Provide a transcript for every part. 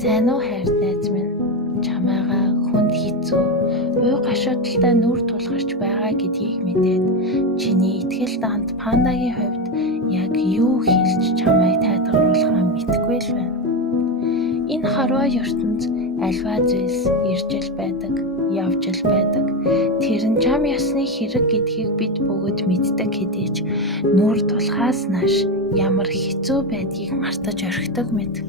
Сайн уу хайрт найз минь, чамайгаа хүнд хэцүү, уй гашуудалтай нүр тулгарч байгаа гэдгийг мэдээд чиний итгэл дант пандагийн хувьд яг юу хэлж чамайг тайлгаруулахаа мэдэхгүй л байна. Энэ хорвоо ертөнд альва зүйлс ирж л байдаг, явж л байдаг. Тэр нь чам ясны хэрэг гэдгийг бид бүгд мэддэг хэдий ч нүр тулхаас нааш ямар хэцүү байдгийг мартаж орхидог мэт.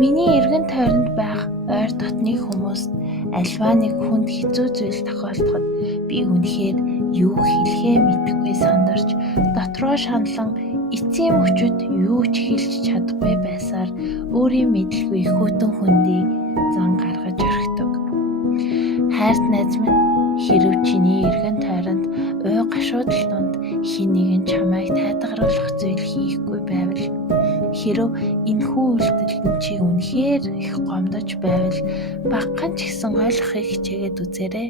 Миний эргэн тойронд байх ойр дотны хүмүүст альва нэг хүнд хэцүү зүйл тохиолдоход би үнэхээр юу хэлэхээ мэдэхгүй сандарч дотроо шаналн эцсийн мөчөд юу ч хэлж чадахгүй байсаар өөрийн мэдлгүй хүйтэн хүндийг зан гаргаж орхидог. Хайрт найз минь, хэрэв чиний эргэн тойронд уй гашуудал донд хэн нэгэн чамайг тайлгаруулах зүйл хийхгүй байвал, хэрэв энэхүү үйлдэлд чи үнэхээр их гомдож байвал багахан ч гэсэн ойлгохыг хичээгээд үзээрэй.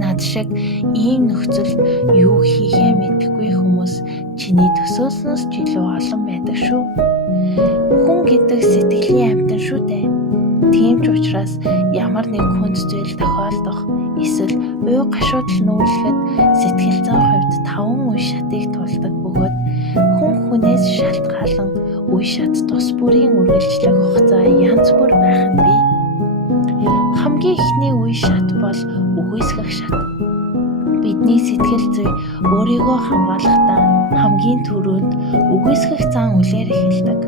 Над шиг ийм нөхцөлд юу хийхээ мэдэхгүй хүмүүс чиний төсөөлснөөс ч илүү олон байдаг шүү. Хүн гэдэг сэтгэлийн амьтан шүү дээ. Тийм ч учраас ямар нэг хүнд зүйл тохиолдох эсвэл уй гашуудал нүүрлэхэд сэтгэл зүйн хувьд 5 үе шатыг тулдаг бөгөөд хүн хүнээс шалтгаалan үе шат тус бүрийн үргэлжлэх хугацаа янз бүр байх нь бий. Хамгийн ихний үе шат бол үгүйсгэх шат. Бидний сэтгэл зүй өөрийгөө хамгаалахдаа хамгийн түрүүнд үгүйсгэх зан үлээр эхэлдэг.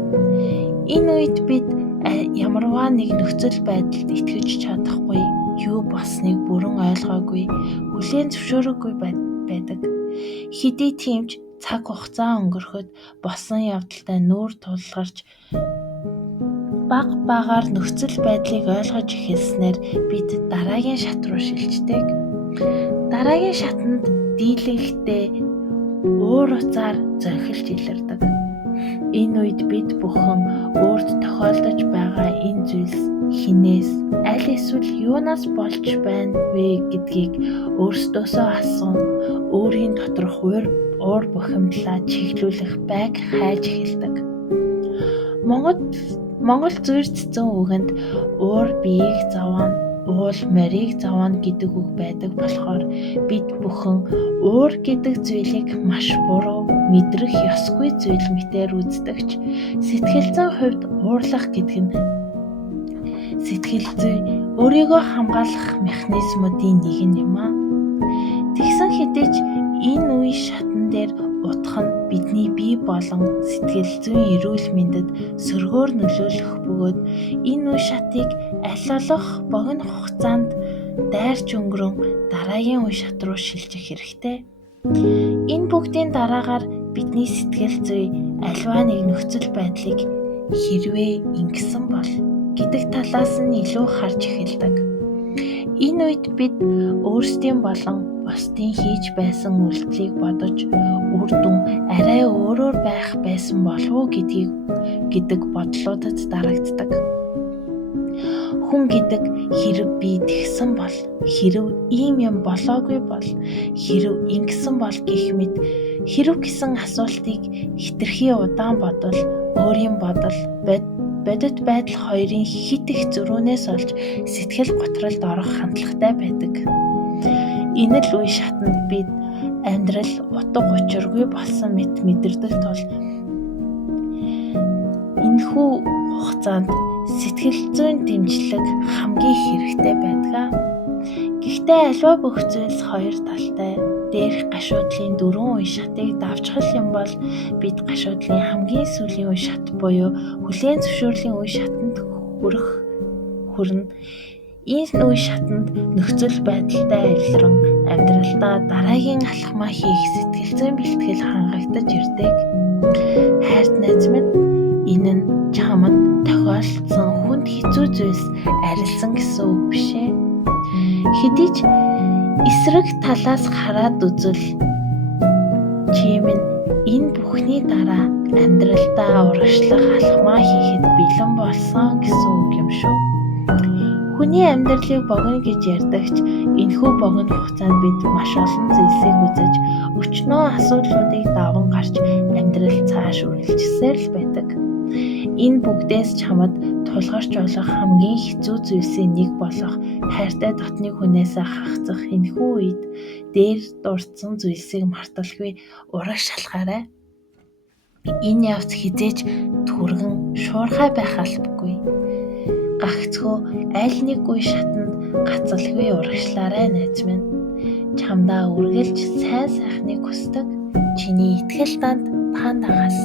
Энэ үед бид ямарваа нэг нөхцөл байдалд итгэж чадахгүй, юу болсныг бүрэн ойлгоогүй, хүлээн зөвшөөрөөгүй байдаг. Хэдий тиймч цаг хугацаа өнгөрөхөд болсон явдалтай нүур тулгарч багаар нөхцөл байдлыг ойлгож эхэлснээр бид дараагийн шат руу шилждэг. Дараагийн шатанд дийлэнхтэй уур уцаар зөнхөлж илэрдэг. Энэ үед бид бүхэн өөрт тохиолдож байгаа энэ зүйлс хинээс, аль эсвэл юунаас болж байна вэ гэдгийг өөрсдөөсөө асуун, өөрийн доторх уур бухимдлаа чиглүүлэх байг хайж эхэлдэг. Монгол зүйр цэцэн үгэнд уур биеийг заваан, уул морийг заваан гэдэг үг байдаг болохоор бид бүхэн уур гэдэг зүйлийг маш буруу, мэдрэх ёсгүй зүйл мэтээр үздэгч сэтгэл зүйн хувьд уурлах гэдэг нь сэтгэл зүй өөрийгөө хамгаалах механизмуудын нэг юм аа. Тэгсэн хэдий ч энэ үе шатн дээр утх нь бидний бие болон сэтгэл зүйн эрүүл мэндэд сөргөөр нөлөөлөх бөгөөд энэ үе шатыг аль болох богино хугацаанд дайрч өнгөрөн дараагийн үе шат руу шилжих хэрэгтэй. Энэ бүгдийн дараагаар бидний сэтгэл зүй альва нэг нөхцөл байдлыг хэрвээ ингэсэн бол гэдэг талаас нь илүү харж эхэлдэг. Энэ үед бид өөрсдийн болон бусдын хийж байсан үйлдэлийг бодож үр дүн арай өөрөөр байх байсан болов уу гэдэг бодлуудад дарагддаг. Хүн гэдэг хэрэв би тэгсэн бол, хэрэв ийм юм болоогүй бол, хэрэв ингэсэн бол гэх мэт хэрэв гэсэн асуултыг хэтэрхий удаан бодвол өөрийн бодол, бодит байдал хоёрын хит их зөрүүнээс олж сэтгэл готролд орох хандлагатай байдаг. Энэ л үе шатанд бид амьдрал утга учиргүй болсон мэт мэдэрдэг тул энэхүү хугацаанд сэтгэл зүйн дэмжлэг хамгийн хэрэгтэй байдаг. Гэхдээ альва бүх зүйлс хоёр талтай. Дээрх гашуудлын 4 үе шатыг давчхал юм бол бид гашуудлын хамгийн сүүлийн үе шат буюу хүлээн зөвшөөрлийн үе шатанд хүрнэ. Энэ үе шатанд нөхцөл байдалтай адилхан амьдралдаа дараагийн алхмаа хийх сэтгэл зүйн бэлтгэл хангагдаж ирдэг. Хайрт найз минь, энэ нь чамд тохиолдсон хүнд хэцүү зүйлс арилсан гэсэн үг биш ээ. Хэдий ч эсрэг талаас хараад үзвэл чи минь энэ бүхний дараа амьдралдаа урагшлах алхмаа хийхэд бэлэн болсон гэсэн үг юм шүү. Хүний амьдралыг богино гэж ярьдагч энэхүү богино хугацаанд бид маш олон зүйлсийг үзэж өчнөө асуудлуудыг даван гарч амьдрал цааш үргэлжлэсээр л байдаг. Энэ бүгдээс чамд тулгарч болох хамгийн хэцүү зүйлсийн нэг болох хайртай дотны хүнээс хахацах энэхүү үед дээр дурдсан зүйлсийг марталгүй урагш шалгаарай. Энэ явц хизээж түргэн шуурхай байх албагүй. Гагцхүү аль нэг үе шатанд гацалгүй урагшлаарай найз минь. Чамдаа үргэлж сайн сайхныг хүсдэг чиний итгэл данд Пандагаас.